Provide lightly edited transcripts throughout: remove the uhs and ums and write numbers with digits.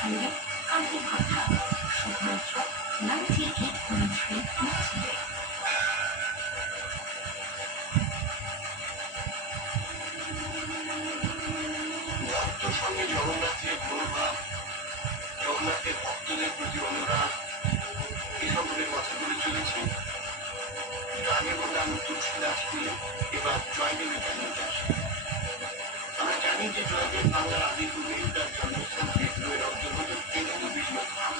সঙ্গে কাজের কথা শুধুমাত্র 98.3 মিনিটে। ভক্ত সঙ্গে জগন্নাথের প্রভাব, জগন্নাথের ভক্তদের প্রতি অনুরাগ, এই সকলের কথা বলে চলেছি। আগে বললাম তুলসীদাসকে, এবার জয়দেবের কাহিনীতে আসি। আমরা জানি যে জয়দেব বাংলার আদি কবি, তার জন্মস্থান বিদ্রোহের অন্তর্গত তেলেগু বিষ্ণুধাম।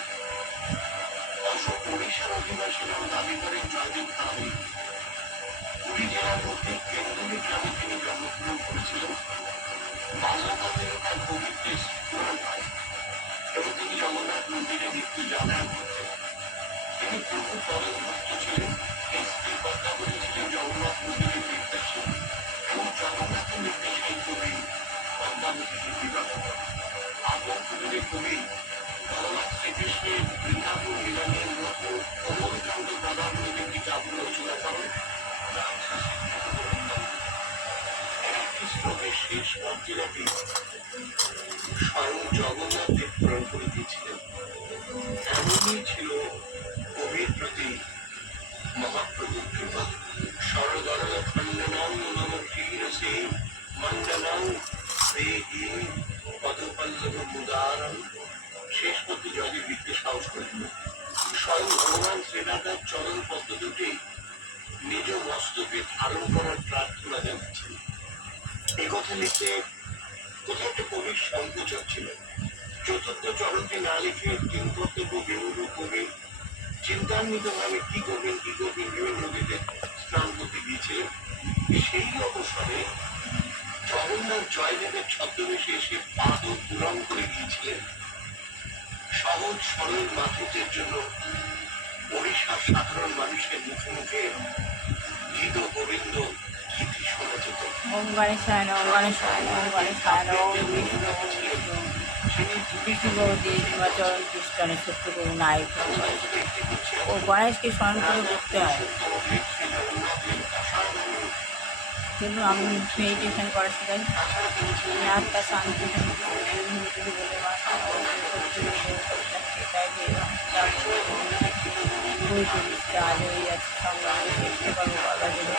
অবশ্য ওড়িশার অধিবাসীরাও দাবি করেন জয়দেব কাবি। পুরী জেলার মধ্যে কেন্দুলি গ্রামে তিনি জন্মগ্রহণ করেছিলেন। বাল্যকালে তার কবিত্বের স্ফুরণ হয় এবং তিনি জগন্নাথ মন্দিরে নিত্য যাতায়াত করতেন। তিনি প্রভু পরম ভক্ত ছিলেন। এই স্ত্রী পদ্মাবতী ছিলেন জগন্নাথ মন্দিরের বিদ্যাসী এবং জগন্নাথের নির্দেশে কবি পদ্মাবতীকে বিবাহ করেন। আপন কবিদের কবি ভগবান শ্রীকৃষ্ণের বৃন্দাবন মিলনের মতো অমরকাণ্ড পদাবলীর একটি কাব্য রচনা করেন। শ্লোকের শেষ পর্যায়টি স্বয়ং জগন্নাথ দেব পূরণ করে দিয়েছিলেন। এমনই ছিল কবির প্রতি মহাপ্রভুর কৃপা। সরগরল খণ্ডনম নম ক্ষীরসে মণ্ডলম দেহি পদপল্লব মুদারম। শেষ পথে জয়দেব লিখতে সাহস করেন। স্বয়ং ভগবান শ্রীনাথার চরণ পদ্ম দুটি নিজ মস্তকে ধারণ করার প্রার্থনা জানাচ্ছেন। এই কথা লিখতে কোথাও একটা কবির সংকোচ ছিল। চতুর্থ চরণটি না লিখে তিন কর্তব্য বিমূঢ় কবি চিন্তান্বিত ভাবে কি করবেন ভেবে নদীতে স্নান করতে গিয়েছিলেন। সেই অবসরে জগন্নাথ জয়দেবের ছদ্মবেশে এসে পাদ পূরণ করে গিয়েছিলেন। সহজ সরল মাধুর্যের জন্য ওড়িশার সাধারণ মানুষের মুখে মুখে গীত গোবিন্দ গীতি শোনা যেত। ওম গণেশায় নমঃ, ওম গণেশায় নমঃ, ওম গণেশায় নমঃ। বিষ্ণু চরণ কৃষ্ণে সত্য করুন নায়ক ও গণেশকে স্মরণ করে করতে হয়। কিন্তু আমি মেডিটেশন করা শেখাই। আত্মা শান্তি বলে বই চল্লিশটা আজ হয়ে যাচ্ছে। সঙ্গে চেষ্টা করবো বাবা গেলে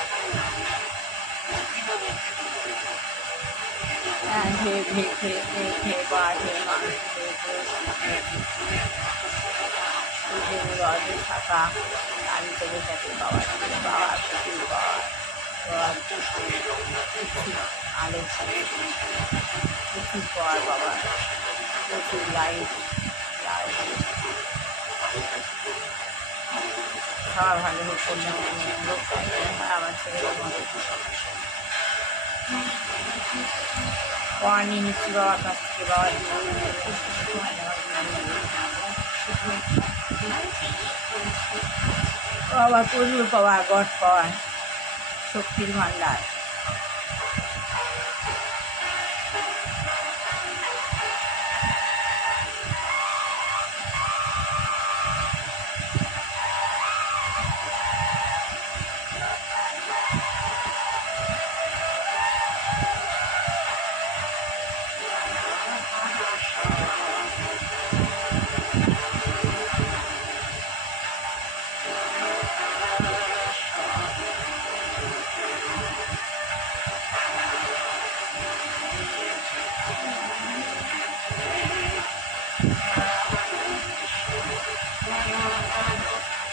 থাকা আমি তো বোঝাতে বাবার প্রচুর আলো প্রচুর পাওয়ার বাবার প্রচুর লাইট খাওয়া ভালো হোক করলাম লোক আমার ছেলের মতো পানি নিচ্ছি বাবার কাছ থেকে। বাবার প্রচুর পাওয়ার, গড পাওয়ার, শক্তির ভাণ্ডার।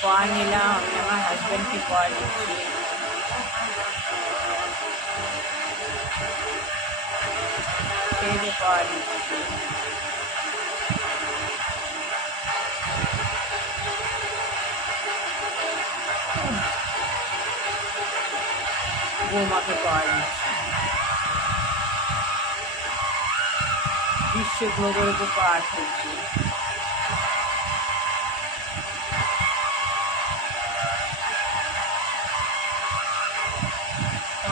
পাওয়া নিলাম, আমি আমার হাজব্যান্ডকে পাওয়া দিচ্ছি। ছেলেকে পাওয়া দিচ্ছি। বৌমাকে পাওয়া যাচ্ছে। বিশ্ব গ্লোবের উপর পাওয়ার চলছে।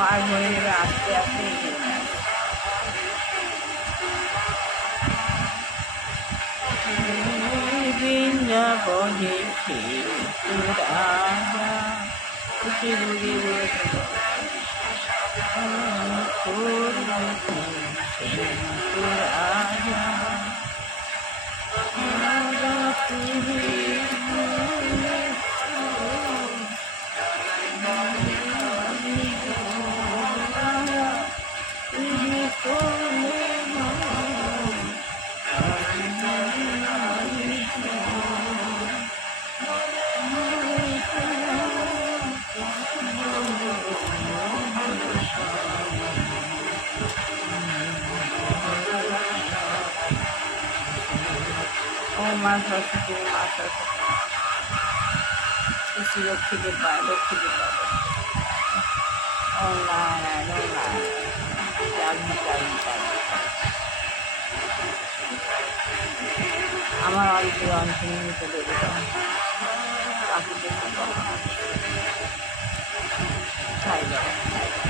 আর হয়ে নেবে আস্তে আস্তে বৃন্দাবনে রাজা খুশি বুড়ি রাজা ও মা সরস্বতী, মা সরস্বতী খুশি লক্ষ্মীকে পায়, লক্ষ্মীকে পায়। ও নারায়ণ, ও নারায়ণ, জাগি জাগি জাগি। আমার অল্পে অন্তর্নিহিত দেবতা পাখিকে ছাই যাবে, ছাই যাবে।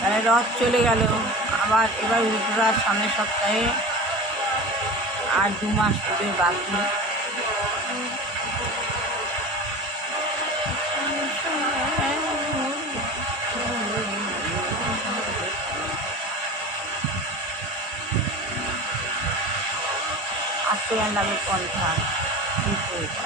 তাহলে রথ চলে গেল, আবার এবার উল্টোরাত সামনের সপ্তাহে, আর 2 মাস পুরো বাকি। আত্মজ্ঞান লাভের পন্থা কি করবে?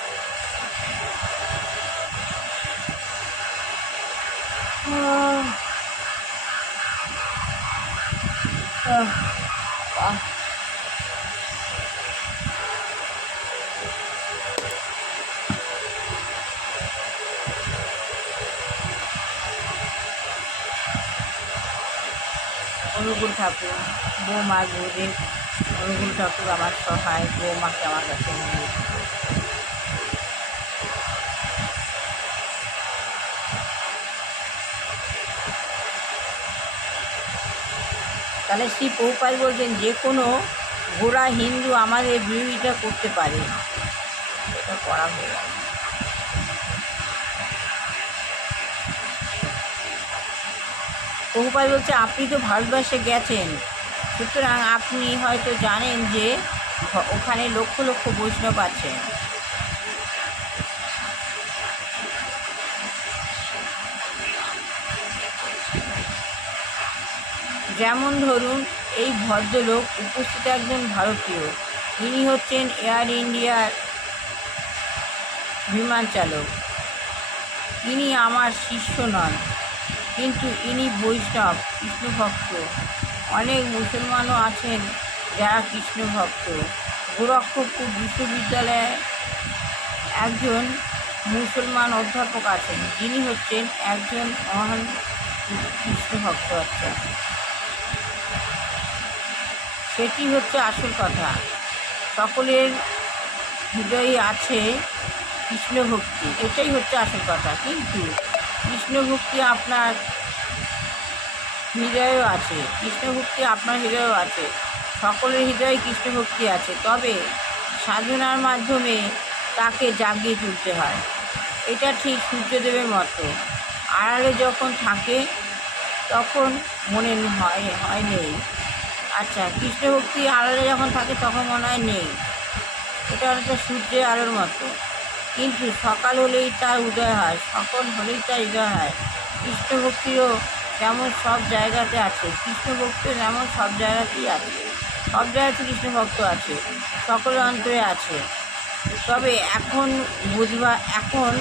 অনুকূল ঠাকুর, বৌমা গুরুদেব অনুকূল ঠাকুর আমার সহায়, বৌমাকে আমার কাছে নিয়ে এসেছে। তাহলে শ্রী প্রভুপাদ বলছেন যে কোনো গোড়া হিন্দু আমাদের বিরোধিতা করতে পারে, এটা করা হয়ে গেল। প্রভুপাদ বলছে আপনি তো ভারতবর্ষে গেছেন, সুতরাং আপনি হয়তো জানেন যে ওখানে লক্ষ লক্ষ বৈষ্ণব আছেন। যেমন ধরুন এই ভদ্রলোক উপস্থিত একজন ভারতীয়, ইনি হচ্ছেন এয়ার ইন্ডিয়ার বিমান চালক। ইনি আমার শিষ্য নন, কিন্তু ইনি বৈষ্ণব, কৃষ্ণ ভক্ত। অনেক মুসলমানও আছেন যারা কৃষ্ণ ভক্ত। গোরক্ষপুর বিশ্ববিদ্যালয়ে একজন মুসলমান অধ্যাপক আছেন, যিনি হচ্ছেন একজন মহান কৃষ্ণ ভক্ত। আচ্ছা, সেটি হচ্ছে আসল কথা। সকলের হৃদয়ে আছে কৃষ্ণ ভক্তি, এটাই হচ্ছে আসল কথা। কিন্তু কৃষ্ণ ভক্তি আপনার হৃদয়েও আছে, কৃষ্ণ ভক্তি আপনার হৃদয়েও আছে, সকলের হৃদয়ে কৃষ্ণ ভক্তি আছে। তবে সাধনার মাধ্যমে তাকে জাগিয়ে তুলতে হয়। এটা ঠিক সূর্যদেবের মতো, আড়ালে যখন থাকে তখন মনে হয় নেই। আচ্ছা, কৃষ্ণ ভক্তি আড়ালে যখন থাকে তখন মনে হয় নেই। এটা হচ্ছে সূর্যের আলোর মতো, কিন্তু সকাল হলেই তার উদয় হয়, সকল হলেই তার হৃদয় হয়। কৃষ্ণ ভক্তিরও যেমন সব জায়গাতে আছে, কৃষ্ণ ভক্তিও যেমন সব জায়গাতেই আছে। সব জায়গাতে কৃষ্ণ ভক্ত আছে, সকলের অন্তরে আছে। তবে এখন এখন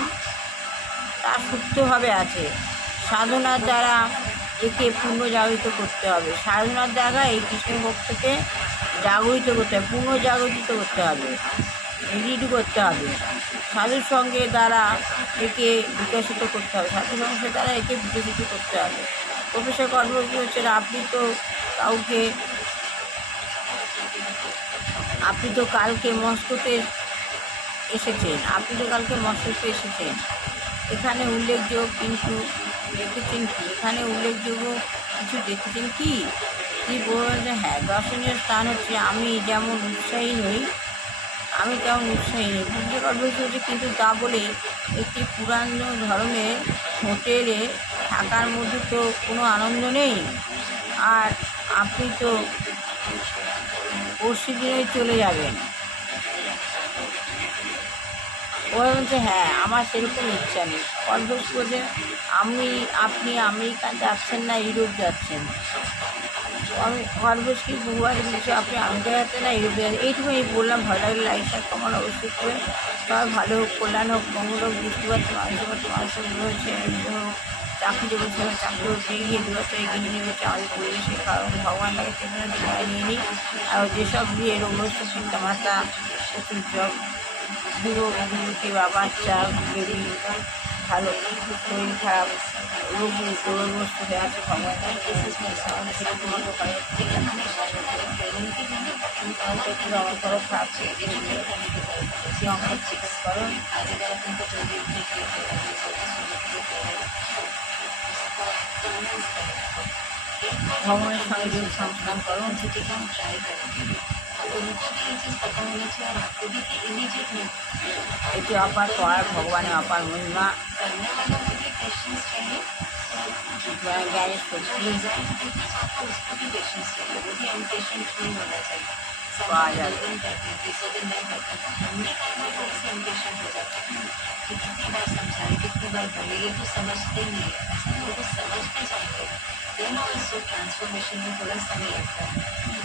তা সুপ্তভাবে আছে। সাধনার দ্বারা একে পুনর্জাগরিত করতে হবে। সাধনার দ্বারা এই কৃষ্ণ ভক্তকে জাগরিত করতে হবে, পুনর্জাগরিত করতে হবে, রিড করতে হবে। সাধুর সঙ্গে দ্বারা একে বিকশিত করতে হবে, সাধুর সঙ্গে দ্বারা একে বিকশিত করতে হবে। প্রফেসর কর্মসূচি হচ্ছে আপনি তো কাউকে আপনি তো কালকে মস্কোতে এসেছেন। এখানে উল্লেখযোগ্য কিন্তু দেখেছেন কি? এখানে উল্লেখযোগ্য কিছু দেখেছেন কি? কি বলবেন? হ্যাঁ, দর্শনীয় স্থান হচ্ছে আমি তেমন উৎসাহী নই। বুঝতে পারবেন হচ্ছে, কিন্তু তা বলে একটি পুরানো ধরনের হোটেলে থাকার মধ্যে তো কোনো আনন্দ নেই। আর আপনি তো পরশু দিনই চলে যাবেন। ও বলছে হ্যাঁ, আমার সেরকম ইচ্ছা নেই। কনফিউজ করছে, আপনি আমেরিকা যাচ্ছেন না ইউরোপ যাচ্ছেন? আমি কনফিউজ কি বুবাই বলছে, আপনি আমেরিকা যাচ্ছেন না ইউরোপ যাচ্ছেন? এইটুকুনি বললাম। ভালো লাগলে লাইফ স্টাইল কমান অবশ্যই করে। সবাই ভালো হোক, কল্যাণ হোক, মঙ্গল হোক, বৃষ্টিপাত মানুষের হয়েছে, চাকরি দেবো সময় চাকরি হচ্ছে, এগিয়ে দু বছর এগিয়ে নিয়ে হচ্ছে আমাদের পরিবেশের কারণ ভগবান লাগে সেখানে দিনে নিয়ে নিই। আর যেসব বিয়ে রোগগ্রস্ত পিতা মাতা, প্রচুর জব, যুবকী বা বাচ্চা বেবি ভালো, শরীর খারাপ, রোগগ্রস্ত হয়ে আছে, ভগবান খারাপ করো। ভগবানের সঙ্গে যোগ সংস্থান করুন। এটি অপার পর ভগবানের অপার মহিমা, জ্ঞানের শক্তি পাওয়া যাবে। देन ऑल्सो ट्रांसफॉर्मेशन में थोड़ा समय लगता है।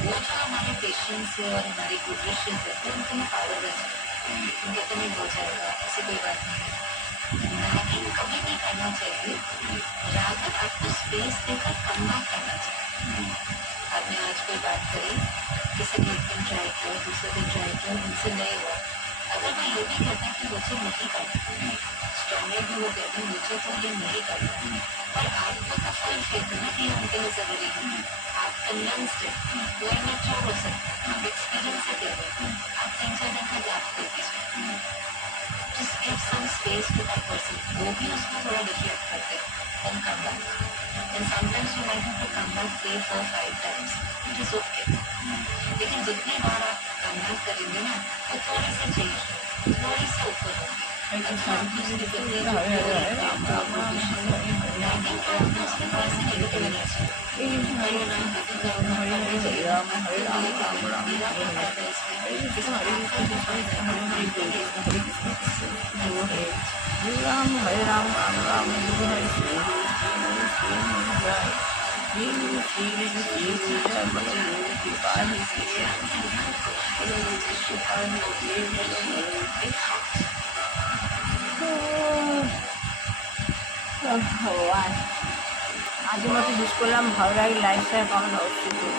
वो जो हमारे पेशेंस है और हमारी गुड विशेस है वो उनके पावरलेस है, उनके तो नहीं हो जाएगा, ऐसी कोई बात नहीं है। नागिन कभी नहीं करना चाहिए, रागर आपको स्पेस देकर कम बैक करना चाहिए। आपने आज कोई बात करी, किसी ने एक दिन ट्राई किया, दूसरे दिन ट्राई किया, उनसे नहीं हुआ, अगर वो ये भी कहते हैं कि मुझे नहीं करना, स्ट्रॉन्गली भी वो कहते हैं मुझे तो ये नहीं करना, और आपको तो फुल फेथ है ना कि ये उनके लिए ज़रूरी है, आप कन्विंस्ड है, वो इमेच्योर हो सकता है, आप एक्सपीरियंस से कह रहे हैं, आप 3-4 दिन का गैप दे दीजिए, just give some space to that person, वो भी उसमें थोड़ा रिफ्लेक्ट करते हैं, then come back, and sometimes you might have to come back 3, 4, 5 times, it is okay, लेकिन जितनी बार आप come back करेंगे ना, वो थोड़ी सी चेंज, थोड़ी सी ऊपर होगी। हरे हरे राम राम राम हरे राम राम राम हरे कृष्ण हरे राम हरे राम राम राम हरे श्री ভগবান আজের মতো শেষ করলাম। ভালো লাগে লাইফস্টাইল কমেন্ট অবশ্যই করুন।